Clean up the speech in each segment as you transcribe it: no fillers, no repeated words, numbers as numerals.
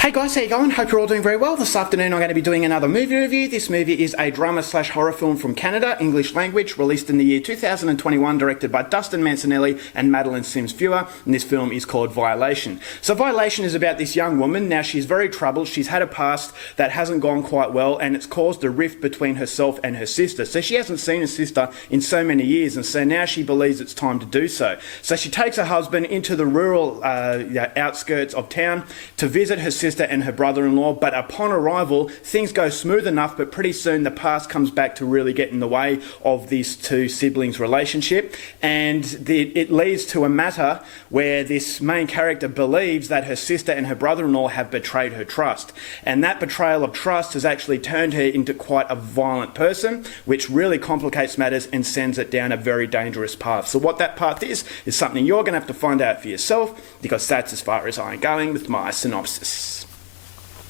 Hey guys, how you going? Hope you're all doing very well. This afternoon I'm going to be doing another movie review. This movie is a drama/horror film from Canada, English language, released in the year 2021, directed by Dustin Mancinelli and Madeline Sims-Fewer, and this film is called Violation. So Violation is about this young woman. Now she's very troubled. She's had a past that hasn't gone quite well, and it's caused a rift between herself and her sister. So she hasn't seen her sister in so many years, and so now she believes it's time to do so. So she takes her husband into the rural outskirts of town to visit her sister and her brother-in-law, but upon arrival things go smooth enough, but pretty soon the past comes back to really get in the way of these two siblings' relationship, and it leads to a matter where this main character believes that her sister and her brother-in-law have betrayed her trust, and that betrayal of trust has actually turned her into quite a violent person, which really complicates matters and sends it down a very dangerous path. So what that path is something you're going to have to find out for yourself, because that's as far as I'm going with my synopsis.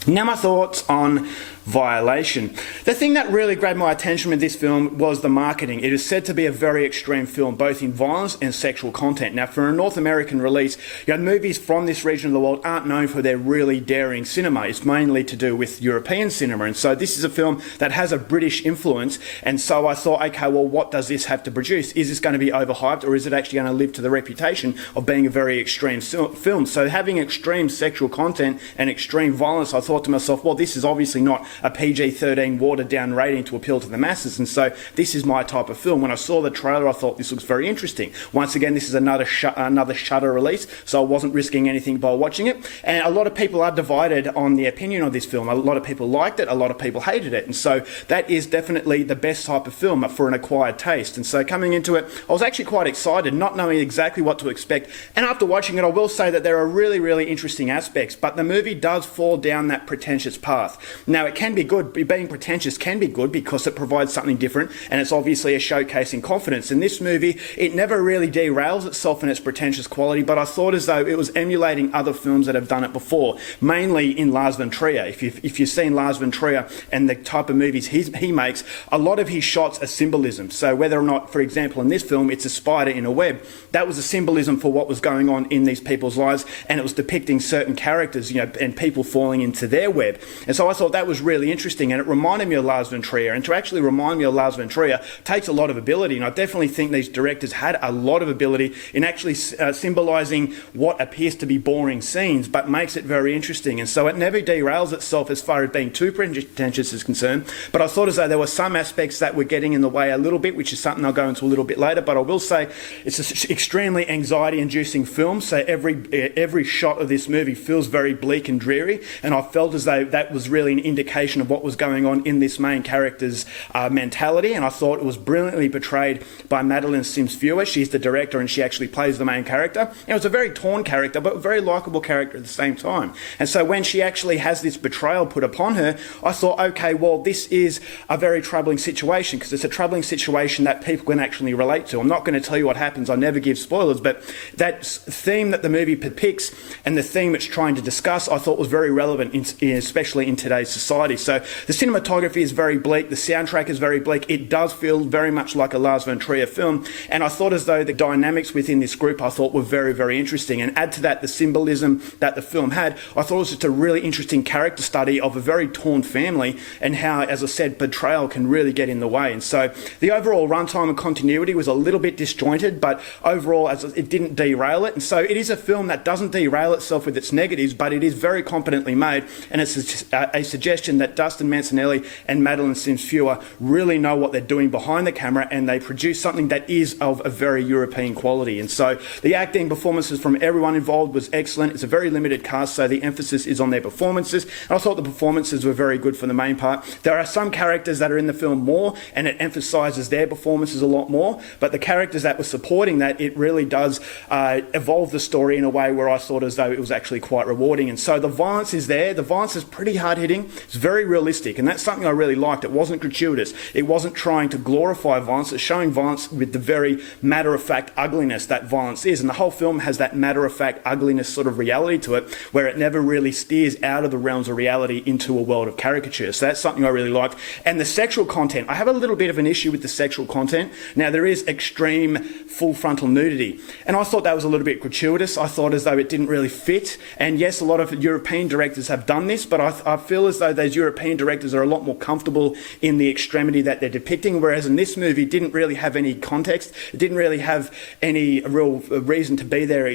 Now my thoughts on Violation. The thing that really grabbed my attention with this film was the marketing. It is said to be a very extreme film, both in violence and sexual content. Now, for a North American release, movies from this region of the world aren't known for their really daring cinema. It's mainly to do with European cinema, and so this is a film that has a British influence, and so I thought, okay, well, what does this have to produce? Is this going to be overhyped, or is it actually going to live to the reputation of being a very extreme film? So having extreme sexual content and extreme violence, I thought to myself, well, this is obviously not a PG-13 watered-down rating to appeal to the masses, and so this is my type of film. When I saw the trailer, I thought this looks very interesting. Once again, this is another Shudder release, so I wasn't risking anything by watching it, and a lot of people are divided on the opinion of this film. A lot of people liked it, a lot of people hated it, and so that is definitely the best type of film for an acquired taste. And so coming into it, I was actually quite excited, not knowing exactly what to expect, and after watching it, I will say that there are really, really interesting aspects, but the movie does fall down that pretentious path. Now, it can be good. Being pretentious can be good because it provides something different, and it's obviously a showcase in confidence. In this movie, it never really derails itself in its pretentious quality, but I thought as though it was emulating other films that have done it before, mainly in Lars von Trier. If you've seen Lars von Trier and the type of movies he makes, a lot of his shots are symbolism. So whether or not, for example, in this film, it's a spider in a web, that was a symbolism for what was going on in these people's lives, and it was depicting certain characters, and people falling into their web. And so I thought that was really interesting, and it reminded me of Lars von Trier, and to actually remind me of Lars von Trier takes a lot of ability, and I definitely think these directors had a lot of ability in actually symbolising what appears to be boring scenes, but makes it very interesting. And so it never derails itself as far as being too pretentious is concerned, but I thought as though there were some aspects that were getting in the way a little bit, which is something I'll go into a little bit later, but I will say it's an extremely anxiety-inducing film, so every shot of this movie feels very bleak and dreary, and I felt as though that was really an indication of what was going on in this main character's mentality, and I thought it was brilliantly portrayed by Madeline Sims-Fewer. She's the director, and she actually plays the main character. And it was a very torn character, but a very likeable character at the same time. And so when she actually has this betrayal put upon her, I thought, okay, well, this is a very troubling situation, because it's a troubling situation that people can actually relate to. I'm not going to tell you what happens, I never give spoilers, but that theme that the movie depicts and the theme it's trying to discuss, I thought was very relevant, especially in today's society. So the cinematography is very bleak, the soundtrack is very bleak, it does feel very much like a Lars von Trier film, and I thought as though the dynamics within this group I thought were very, very interesting, and add to that the symbolism that the film had, I thought it was just a really interesting character study of a very torn family, and how, as I said, betrayal can really get in the way. And so the overall runtime and continuity was a little bit disjointed, but overall it didn't derail it, and so it is a film that doesn't derail itself with its negatives, but it is very competently made, and it's a suggestion that Dustin Mancinelli and Madeline Sims-Fewer really know what they're doing behind the camera, and they produce something that is of a very European quality. And so the acting performances from everyone involved was excellent. It's a very limited cast, so the emphasis is on their performances, and I thought the performances were very good for the main part. There are some characters that are in the film more, and it emphasises their performances a lot more, but the characters that were supporting that, it really does evolve the story in a way where I thought as though it was actually quite rewarding. And so the violence is there. The violence is pretty hard-hitting. It's very very realistic, and that's something I really liked. It wasn't gratuitous. It wasn't trying to glorify violence. It's showing violence with the very matter-of-fact ugliness that violence is, and the whole film has that matter-of-fact ugliness sort of reality to it, where it never really steers out of the realms of reality into a world of caricature. So that's something I really liked. And the sexual content, I have a little bit of an issue with the sexual content. Now, there is extreme full frontal nudity, and I thought that was a little bit gratuitous. I thought as though it didn't really fit, and yes, a lot of European directors have done this, but I feel as though those European directors are a lot more comfortable in the extremity that they're depicting, whereas in this movie it didn't really have any context. It didn't really have any real reason to be there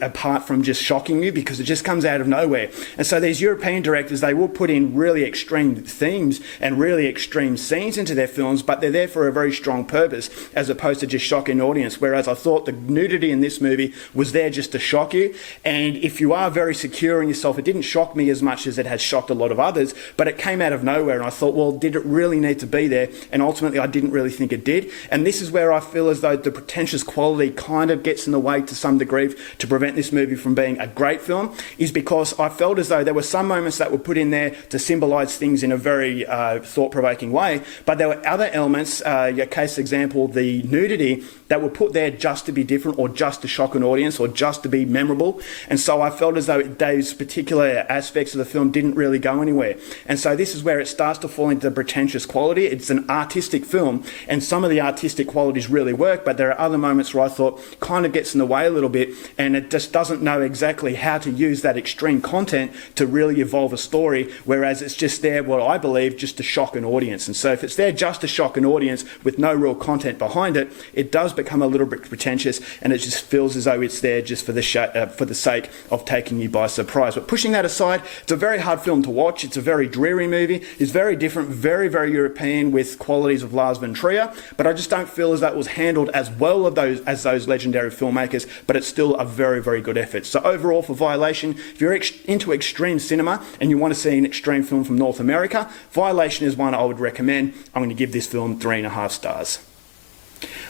apart from just shocking you, because it just comes out of nowhere. And so these European directors, they will put in really extreme themes and really extreme scenes into their films, but they're there for a very strong purpose as opposed to just shocking an audience, whereas I thought the nudity in this movie was there just to shock you. And if you are very secure in yourself, it didn't shock me as much as it has shocked a lot of others, but it came out of nowhere, and I thought, well, did it really need to be there? And ultimately I didn't really think it did. And this is where I feel as though the pretentious quality kind of gets in the way to some degree to prevent this movie from being a great film, is because I felt as though there were some moments that were put in there to symbolise things in a very thought-provoking way, but there were other elements, case example, the nudity, that were put there just to be different or just to shock an audience or just to be memorable. And so I felt as though those particular aspects of the film didn't really go anywhere. And so this is where it starts to fall into the pretentious quality. It's an artistic film, and some of the artistic qualities really work, but there are other moments where I thought kind of gets in the way a little bit, and it just doesn't know exactly how to use that extreme content to really evolve a story, whereas it's just there, what I believe, just to shock an audience. And so if it's there just to shock an audience with no real content behind it, it does become a little bit pretentious, and it just feels as though it's there just for the sake of taking you by surprise. But pushing that aside, it's a very hard film to watch. It's a very dreary movie. It's very different, very, very European, with qualities of Lars von Trier, but I just don't feel as that was handled as well as those legendary filmmakers, but it's still a very, very good effort. So overall, for Violation, if you're into extreme cinema and you want to see an extreme film from North America, Violation is one I would recommend. I'm going to give this film 3.5 stars.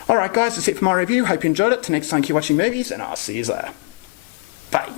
Alright guys, that's it for my review. Hope you enjoyed it. Till next time, keep watching movies, and I'll see you later. Bye.